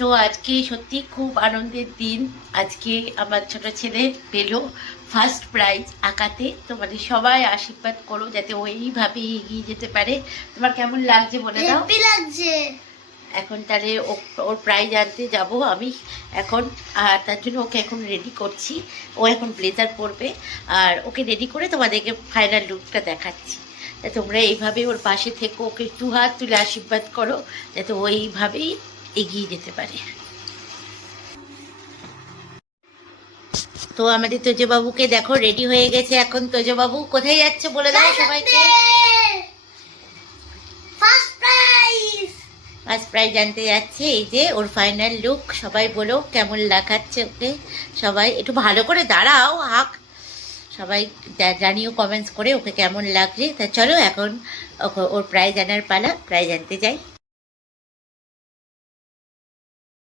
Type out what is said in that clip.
তো আজকে সত্যি খুব আনন্দের দিন। আজকে আমার ছোট ছেলে পেল ফার্স্ট প্রাইজ আঁকাতে। তোমাদের সবাই আশীর্বাদ করো যাতে ও এইভাবে এগিয়ে যেতে পারে। তোমার কেমন লাগছে বলে দাও। হ্যাপি লাগছে। এখন তাহলে ওর প্রাইজ আনতে যাব আমি এখন, আর তার জন্য ওকে এখন রেডি করছি। ও এখন ব্লেজার পরবে, আর ওকে রেডি করে তোমাদেরকে ফাইনাল লুকটা দেখাচ্ছি। তা তোমরা এইভাবে ওর পাশে থেকো, ওকে দু হাত তুলে আশীর্বাদ করো যাতে ও এইভাবেই এগিয়ে যেতে পারে। তো আমাদের তোজবাবুকে দেখো রেডি হয়ে গেছে। এখন তোজবাবু কোথায় যাচ্ছে বলে দাও সবাইকে। First prize. ফার্স্ট প্রাইজ আনতে যাচ্ছে। এই যে ওর ফাইনাল লুক। সবাই বলো কেমন লাগাচ্ছে ওকে। সবাই একটু ভালো করে দাঁড়াও, হাক সবাই জানিও কমেন্টস করে ওকে কেমন লাগছে। তা চলো এখন ওর প্রাইজ আনার পালা, প্রাইজ আনতে যাই।